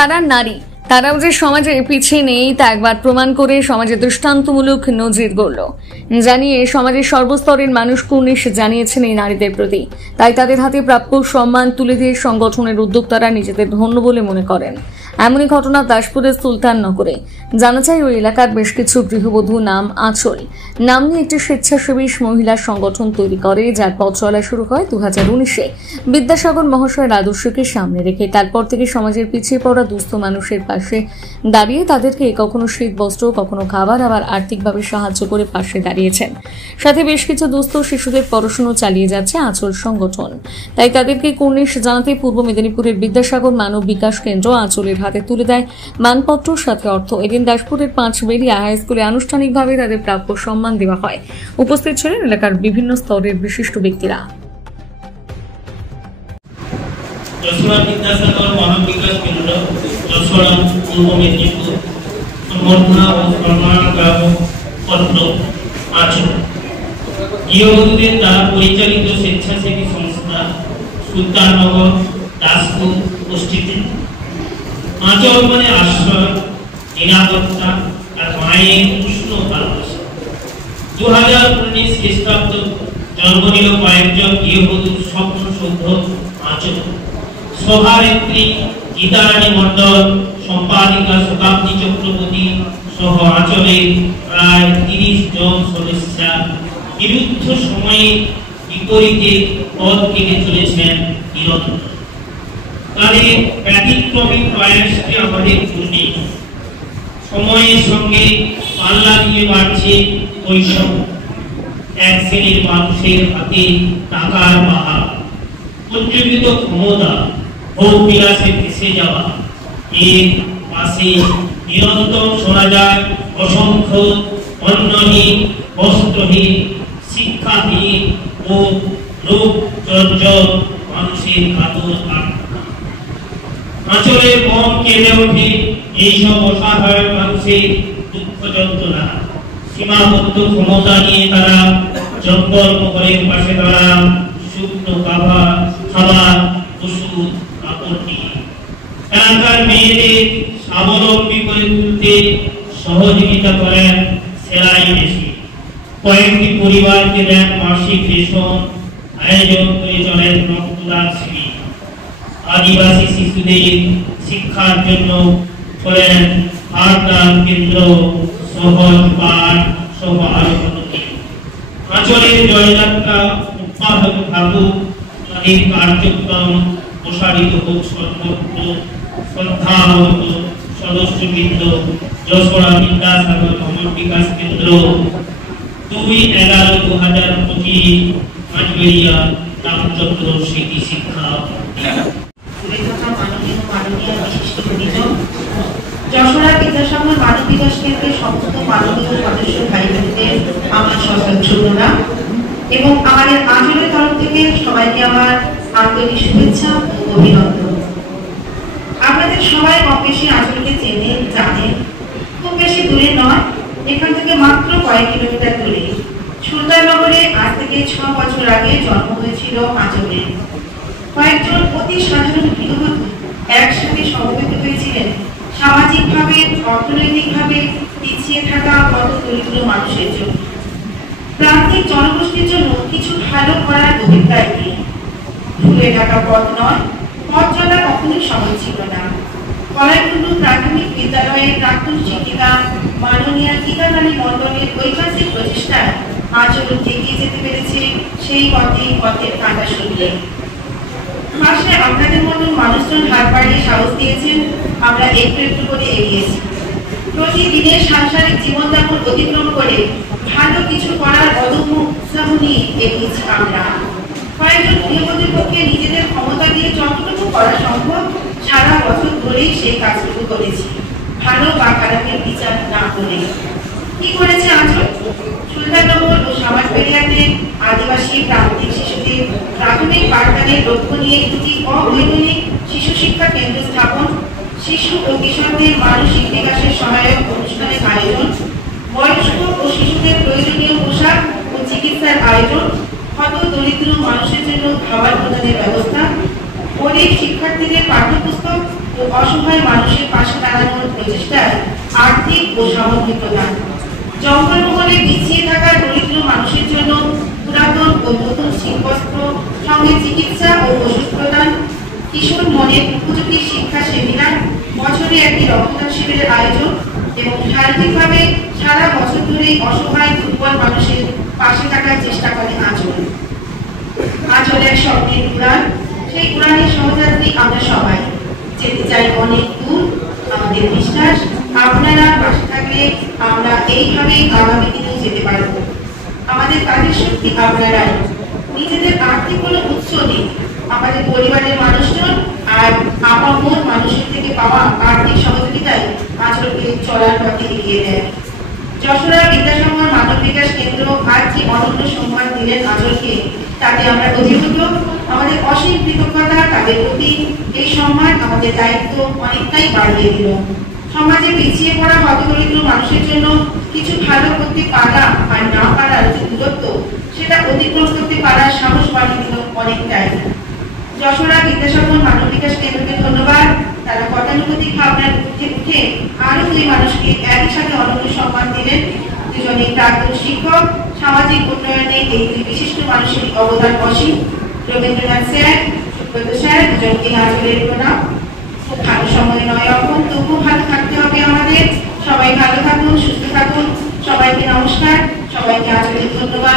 তারা নারী, তারাও যে সমাজে পিছিয়ে নেই তা একবার প্রমাণ করে সমাজে দৃষ্টান্তমূলক নজির গড়ল। জানিয়ে সমাজের সর্বস্তরের মানুষ কুর্নিশ জানিয়েছেন এই নারীদের প্রতি। তাই তাদের হাতে প্রাপ্য সম্মান তুলে দিয়ে সংগঠনের উদ্যোক্তারা নিজেদের ধন্য বলে মনে করেন। এমনই ঘটনা দাসপুরের সুলতাননগরে। জানা যায় ওই এলাকার বেশ কিছু গৃহবধূ নাম আঁচল নাম নিয়ে একটি স্বেচ্ছাসেবী মহিলা সংগঠন তৈরি করে, যার পথ চলা শুরু হয় 2019-এ বিদ্যাসাগর মহাশয়ের আদর্শকে সামনে রেখে। তারপর থেকে সমাজের পিছিয়ে পড়া দুস্থ মানুষের পাশে দাঁড়িয়ে তাদেরকে কখনো শীত বস্ত্র, কখনো খাবার, আবার আর্থিকভাবে সাহায্য করে পাশে দাঁড়িয়েছেন। সাথে বেশ কিছু দুস্থ শিশুদের পড়াশোনা চালিয়ে যাচ্ছে আঁচল সংগঠন। তাই তাদেরকে কুর্নিশ জানাতে পূর্ব মেদিনীপুরের বিদ্যাসাগর মানব বিকাশ কেন্দ্র আঁচলের হাতে তুলে দেয় মানপত্র সাথে অর্থ। এদিন দাসপুরের পাঁচবেড়িয়া হাই স্কুলে আনুষ্ঠানিকভাবে তাদের প্রাপ্য সম্মান দেওয়া হয়। উপস্থিত ছিলেন এলাকার বিভিন্ন স্তরের বিশিষ্ট ব্যক্তিরা। যশোরা বিদ্যাসাগর মানব বিকাশ কেন্দ্র, যশোরা পূর্ব মেদিনীপুর, সম্বর্ধনা ও সম্মান পত্র আঁচল গৃহবধূদের দ্বারা পরিচালিত স্বেচ্ছাসেবী সংস্থা সুলতাননগর, দাসপুর উপস্থিতি। আঁচল মানে আশ্রয়, নিরাপত্তা আর মায়ের উষ্ণ ভালোবাসা। 2019 খ্রিস্টাব্দ জন্ম নিল কয়েকজন গৃহবধূর স্বপ্ন সৌধ আঁচল। সভানেত্রী গীতারানী মণ্ডল, সম্পাদিকা শতাব্দী চক্রবর্তী সহ আঁচলের প্রায় 30 জন সদস্যা বিরুদ্ধ সময়ে বিপরীতে পথ কেটে চলেছেন নিরন্তর। তাদের ব্যতিক্রমী প্রয়াসকে আমাদের পূর্ণে সময়ের সঙ্গে পাল্লা দিয়ে বাড়ছে বৈষম্য। এক শ্রেণীর মানুষের হাতে টাকার পাহাড়, উজ্জীবিত ক্ষমতা, ভোগ বিলাসে ভেসে যাওয়া। এর পাশে নিরন্তর শোনা যায় অসংখ্য অন্নহীন, বস্ত্রহীন, শিক্ষাহীন ও রোগ জর্জর মানুষের কাতর আর্তনাদ। আঁচলের মন কেঁদে ওঠে এইসব অসহায় মানুষের দুঃখ যন্ত্রণা। সীমাবদ্ধ ক্ষমতা নিয়ে তারা জঙ্গল মহলের পাশে দাঁড়ান, শুকনো খাবার, ওষুধ, কাপড় নিয়ে। এলাকার মেয়েদের স্বাবলম্বী করে তুলতে সহযোগিতা করেন সেলাই মেশিন। কয়েকটি পরিবারকে দেন মাসিক রেশন, আয়োজন করে চলেন রক্তদান শিবির। আদিবাসী শিশুদের শিক্ষার জন্য করেন পাঠদান কেন্দ্র, সহজ পাঠ সহ আরো উন্নতি। আঁচলের জয়যাত্রা অব্যাহত থাকুক, তাদের কার্যক্রম প্রসারিত হোক সর্বত্র। শ্রদ্ধাহত সদস্যবৃন্দ, যশোরা বিদ্যাসাগর মানব বিকাশ কেন্দ্র, 2/11/2025 পাঁচবেড়িয়া রামচন্দ্র স্মৃতি শিক্ষা। যশোরা বিদ্যাসাগর মানব বিকাশ কেন্দ্রের সমস্ত মাননীয় সদস্য ভাই বোনদের আমার সশ্রদ্ধা এবং আমাদের আঁচলের তরফ থেকে সবাইকে আমার আন্তরিক শুভেচ্ছা ও অভিনন্দন। আপনাদের সবাই কম বেশি আঁচলকে চেনেন, জানেন। খুব বেশি দূরে নয়, এখান থেকে মাত্র কয়েক কিলোমিটার দূরে সুলতাননগরে আজ থেকে 6 বছর আগে জন্ম হয়েছিল আঁচলের। কয়েকজন অতি সাধারণ গৃহবধূ একসাথে সমবেত হয়েছিলেন সামাজিকভাবে, অর্থনৈতিকভাবে পিছিয়ে থাকা কত দরিদ্র মানুষের জন্য। প্রান্তিক জনগোষ্ঠীর জন্য কিছু ভালো করার অভিপ্রায় নিয়ে। ভুলে ঢাকা পথ নয়, পথ চলা কখনোই সহজ ছিল না। কলাইকুণ্ডু প্রাথমিক বিদ্যালয়ের প্রাক্তন শিক্ষিকা মাননীয়া গীতারানী মণ্ডলের ঐতিহাসিক প্রচেষ্টায় আঁচল এগিয়ে যেতে পেরেছে সেই পথের কাঁটা সরিয়ে। পাশে আপনাদের মতন মানুষজন হাত বাড়িয়ে সাহস দিয়েছেন, আমরা একটু একটু করে এগিয়েছি। প্রতিদিনের সাংসারিক জীবনযাপন অতিক্রম করে ভালো কিছু করার অদম্য উৎসাহ নিয়ে এগিয়েছি আমরা। কয়েকজন গৃহবধূর পক্ষে নিজেদের ক্ষমতা দিয়ে যতটুকু করা সম্ভব সারা বছর ধরেই সেই কাজটুকু করেছি, ভালো বা খারাপের বিচার না করে। কি করেছে আঁচল? সুলতাননগর ও সামাজবেড়িয়াতে আদিবাসী প্রান্তিক শিশুদের প্রাথমিক পাঠদানের লক্ষ্য নিয়ে 2টি অবৈতনিক শিশু শিক্ষা কেন্দ্র স্থাপন, শিশু ও কিশোরদের মানসিক বিকাশের সহায়ক অনুষ্ঠানের আয়োজন, বয়স্ক ও শিশুদের প্রয়োজনীয় পোশাক ও চিকিৎসার আয়োজন, হত দরিদ্র মানুষের জন্য খাবার প্রদানের ব্যবস্থা, গরিব শিক্ষার্থীদের পাঠ্যপুস্তক ও অসহায় মানুষের পাশে দাঁড়ানোর প্রচেষ্টায় আর্থিক ও সামগ্রিক প্রদান, জঙ্গলমহলে পিছিয়ে থাকা দরিদ্র মানুষের জন্য পুরাতন ও নতুন শীতবস্ত্র, সঙ্গে চিকিৎসা ও ওষুধ প্রদান, কিশোর মনের উপযোগী শিক্ষা সেমিনার, বছরে একটি রক্তদান শিবিরের আয়োজন এবং সার্বিকভাবে সারা বছর ধরে অসহায় দুর্বল মানুষের পাশে থাকার চেষ্টা করে আঁচল। আঁচল এক স্বপ্নের উড়ান, সেই উড়ানের সহযাত্রী আমরা সবাই, যেতে চাই অনেক দূর। আমাদের বিশ্বাস আপনারা পাশে থাকলে আমরা এইভাবে আগামী দিনেও যেতে পারব। আমাদের কাজের শক্তি আপনারাই। নিজেদের আর্থিক কোনো উৎস নেই, আমাদের পরিবারের মানুষজন আর আপামর মানুষের থেকে পাওয়া আর্থিক সহযোগিতায় আঁচলকে চলার পথে এগিয়ে দেয়। যশোরা বিদ্যাসাগর মানব বিকাশ কেন্দ্র আজ যে অনন্য সম্মান দিলেন আঁচলকে, তাতে আমরা অভিভূত। আমাদের অসীম কৃতজ্ঞতা তাদের প্রতি। এই সম্মান আমাদের দায়িত্ব অনেকটাই বাড়িয়ে দিল। সমাজে পিছিয়ে পড়া হতদরিদ্র মানুষের জন্য কিছু ভালো করতে পারা আর না পারার যে দূরত্ব, সেটা অতিক্রম করতে পারার সাহস বাড়িয়ে দিল অনেকটাই। যশোরা বিদ্যাসাগর মানব বিকাশ কেন্দ্রকে ধন্যবাদ। তারা গতানুগতিক ভাবনার ঊর্ধ্বে উঠে আরো দুই মানুষকে একই সাথে অনন্য সম্মান দিলেন। দুজনেই প্রাক্তন শিক্ষক। সামাজিক উন্নয়নে এই দুই বিশিষ্ট মানুষের অবদান অসীম। রবীন্দ্রনাথ স্যার, সুব্রত স্যার, দুজনকে আঁচলের প্রণাম। খুব ভালো সময় নয় এখন, তবুও ভালো থাকতে হবে আমাদের। সবাই ভালো থাকুন, সুস্থ থাকুন। সবাইকে নমস্কার, সবাইকে আঁচলের ধন্যবাদ।